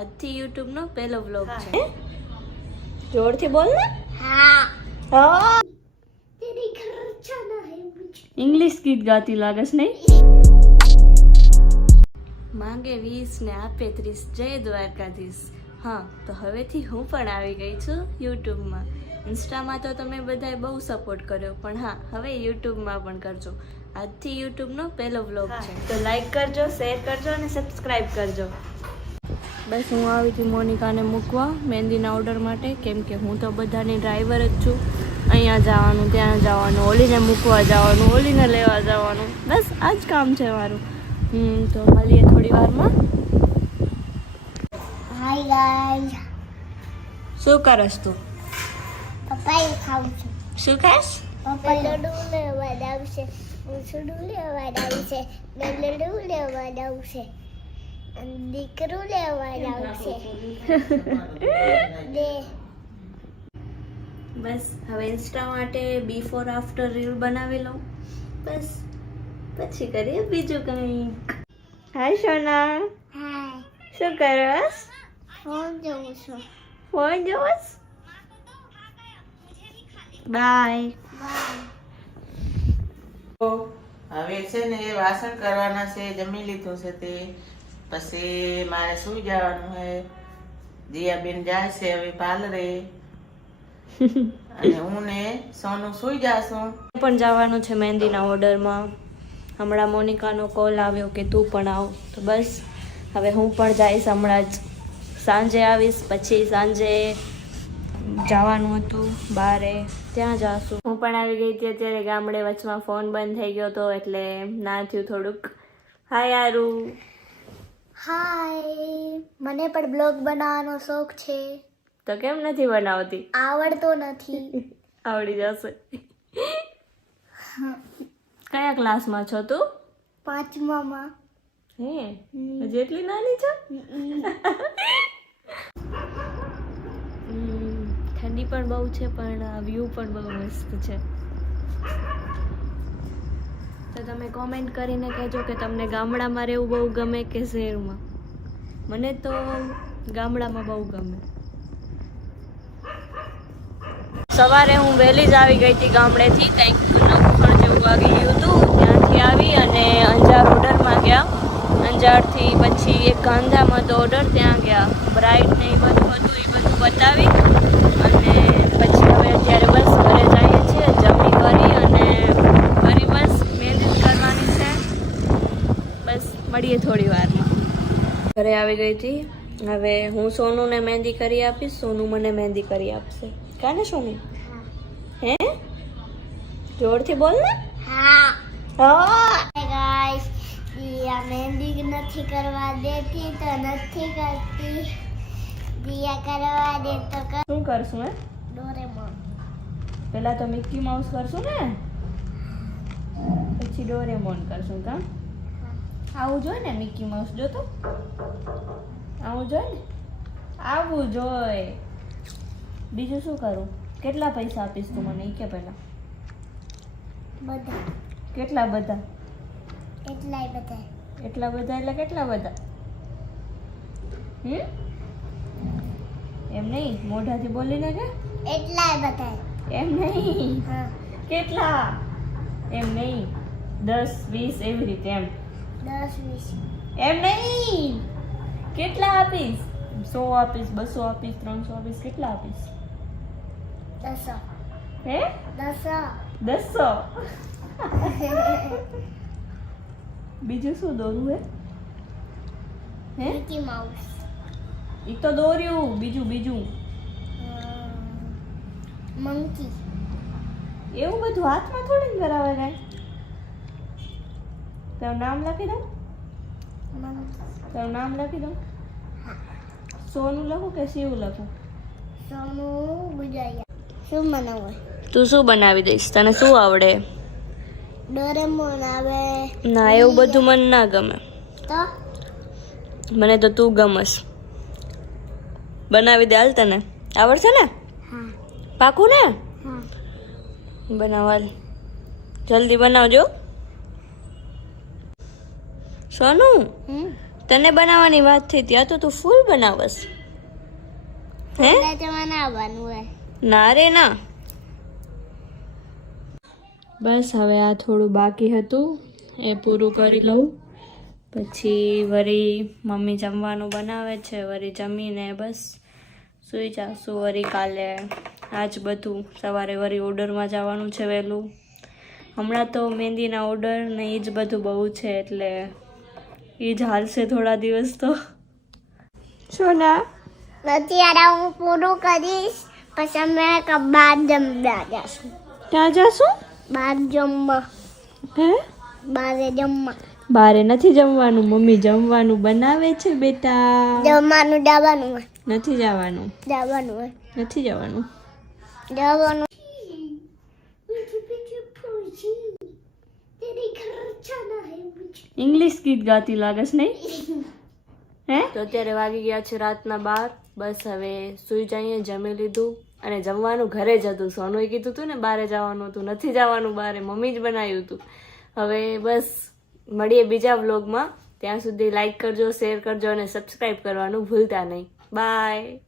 આજથી YouTube નો પહેલો vlog છે. જોરથી બોલ ને. इंग्लिश गीत गाती लागस नहीं. માંગે 20 ને આપે 30. જય દ્વારકાધીશ. હા, તો હવેથી હું પણ આવી ગઈ છું યુટ્યુબમાં. ઇન્સ્ટામાં તો તમે બધાએ બહુ સપોર્ટ કર્યો, પણ હા, હવે યુટ્યુબમાં પણ કરજો. આજથી યુટ્યુબનો પહેલો વ્લોગ છે, તો લાઈક કરજો, શેર કરજો અને સબસ્ક્રાઈબ કરજો. બસ હું આવી હતી મોનિકાને મૂકવા મહેંદીના ઓર્ડર માટે, કેમ કે હું તો બધાની ડ્રાઈવર જ છું. અહીંયા જવાનું, ત્યાં જવાનું, ઓલીને મૂકવા જવાનું, ઓલીને લેવા જવાનું, બસ આ જ કામ છે મારું. તો મળીએ થોડી વારમાં. હાય ગાઈસ, શું કરસ તું? પપાઈ ખાઉં છું. શું ખાસ? પપાઈ લડુ લેવા આવશે, ઉસડું લેવા આવશે, લડુ લેવા આવશે, દીકરું લેવા આવશે. દે બસ હવે ઇન્સ્ટા માટે બિફોર આફ્ટર રીલ બનાવી લઉં, બસ પછી કરીએ બીજું કંઈક. હાય સોના, હાય, શું કરસ? ફોન જોઉં છું. ફોન જોવસ? બાય. હવે છે ને એ વાસણ કરવાના છે, જમી લીધું છે તે પછી મારે સુઈ જવાનું છે. જીયાબેન જાય છે હવે પાર્લરે અને હું ને સોનું સુઈ જાશું. પણ જવાનું છે મહેંદીના ઓર્ડરમાં. હમણાં મોનિકાનો કોલ આવ્યો કે તું પણ આવ, તો બસ હવે હું પણ જઈશ. હમણાં જ સાંજે આવીશ, પછી સાંજે જવાનું હતું બારે, ત્યાં જાશું. હું પણ આવી ગઈ હતી અત્યારે ગામડે. વચમાં ફોન બંધ થઈ ગયો હતો એટલે ના થયું થોડુંક. હાય આરુ. હાય, મને પણ બ્લોગ બનાવવાનો શોખ છે. તો કેમ નથી બનાવતી? આવડતો નથી. આવડી જશે. કયા ક્લાસમાં છો તું? 5મામાં. હે, હજી એટલી નાની છો? ઠંડી પણ બહુ છે, પણ વ્યૂ પણ બહુ મસ્ત છે. તો તમે કોમેન્ટ કરીને કહેજો કે તમને ગામડામાં રહેવું બહુ ગમે કે શહેરમાં. મને તો ગામડામાં બહુ ગમે. સવારે હું વહેલી જ આવી ગઈ હતી ગામડેથી, કંઈક 9:30 જેવું વાગી ગયું હતું. ત્યાંથી આવી અને અંજાર ઓર્ડરમાં ગયા. અંજારથી પછી એક ગાંધામ હતો ઓર્ડર, ત્યાં ગયા. બ્રાઇડ ને એ બધું હતું, એ બધું બતાવી અને પછી હવે અત્યારે બસ ઘરે જઈએ છીએ. જમી કરી અને ફરી બસ મહેંદી કરવાની છે. બસ મળીએ થોડી વારમાં. ઘરે આવી ગઈ હતી. હવે હું સોનુને મહેંદી કરી આપીશ, સોનુ મને મહેંદી કરી આપશે. કાને સોનુ? હે, જોરથી બોલ ને. હા. હા. ગાઈસ, દિયા મહેંદી નથી કરવા દેતી તો નથી કરતી. દિયા કરવા દે તો કર. શું કરશું હે? ડોરેમોન. પેલા તો મિકી માઉસ કરશું ને, પછી ડોરેમોન કરશું. કા આવું જોઈએ ને મિકી માઉસ? જો તો આવું જોઈએ ને, આવું જોઈએ. બીજું શું કરું? કેટલા પૈસા આપીશ તું મને એ કે પહેલા? બધા. કેટલા બધા? એટલાય બધા. એટલા બધા એટલે કેટલા બધા? એમ નહીં, મોઢાથી બોલીને કે એટલાય બધા. એમ નહીં, હા. કેટલા? એમ નહીં, 10 20 એવી રીતે. એમ 10 20. એમ નહીં, કેટલા આપીશ? 100 આપીશ, 200 આપીશ, 300 આપીશ, કેટલા આપીશ? 10. હે, 10. 200. બીજું શું દોરું હે? હે, મિકી માઉસ. ઈ તો દોર્યું. બીજું મંકી. એવું બધું હાથમાં થોડી કરાવે કાંઈ. તારું નામ લખી દઉં? તારું નામ લખી દઉં? સોનું લખું કે શિવ લખું? સોનું ગુજારિયા. શું બનાવવું? તું શું બનાવી દઈશ? તને શું આવડે? ડોરેમોન આવે. ના, એવું બધું મને ના ગમે. તો મને તો તું ગમસ. બનાવી દે હાલ. તને આવડશે ને? હા. પાકું ને? હા. બનાવવા જલ્દી બનાવજો. સોનું, તને બનાવવાની વાત થઈ ત્યાં તો તું ફૂલ બનાવસ હે એટલે તો બનાવવાનું હોય. ના રે ના. બસ હવે આ થોડું બાકી હતું એ પૂરું કરી લઉં પછી વળી મમ્મી જમવાનું બનાવે છે વળી જમીને બસ સૂઈ જાશું વળી કાલે આજ બધું સવારે વળી ઓર્ડરમાં જવાનું છે વહેલું. હમણાં તો મહેંદીના ઓર્ડર ને એ જ બધું બહુ છે એટલે એ જ હાલશે થોડા દિવસ તો. શું ના અત્યારે હું પૂરું કરીશ પછી અમે બહાર જમવા જશું. ક્યાં જશું? બહાર જમવા. હે બારે જમવા. બારે નથી જમવાનું મમ્મી જમવાનું બનાવે છે બેટા. જમવાનું જવાનું હોય. નથી જવાનું જવાનું હોય. નથી જવાનું. જવાનું. ઇંગ્લિશ ગીત ગાતી લાગસ નહીં હે? તો અત્યારે વાગી ગયા છે રાતના 12. બસ હવે સૂઈ જઈએ. જમી લીધું અને જમવાનું ઘરે જ હતું. સોનુએ કીધું હતું ને બારે જવાનું હતું, નથી જવાનું બારે, મમ્મી જ બનાવ્યું હતું. હવે બસ મળીએ બીજા વ્લોગમાં. ત્યાં સુધી લાઈક કરજો, શેર કરજો અને સબસ્ક્રાઈબ કરવાનું ભૂલતા નહીં. બાય.